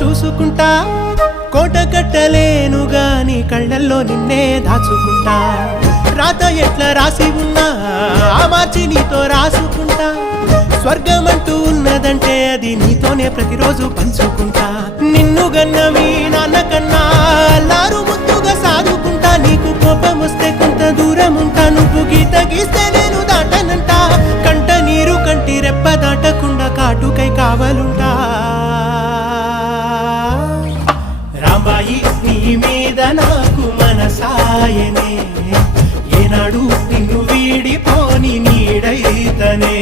చూసుకుంటా కోట కట్టలేను గాని కళ్ళల్లో నిన్నే దాచుకుంటా రాత ఎట్లా రాసి ఉన్నా ఆ మార్చి నీతో రాసుకుంటా స్వర్గమంటూ ఉన్నదంటే అది నీతోనే ప్రతిరోజు పంచుకుంటా నిన్ను గన్న మీ నాన్న కన్నా అల్లారు ముద్దుగా సాదుకుంటా నీకు కోపం వస్తే కొంత దూరం ఉంటా నువ్వు గీత గీస్తే నేను దాటనంటా కంట నీరు కంటి రెప్ప దాటకుండా కాటుకై కావలుంటా రాంబాయి నీ మీద నాకు మనసాయనే ఏనాడు నిన్ను వీడిపోని నీడైతనే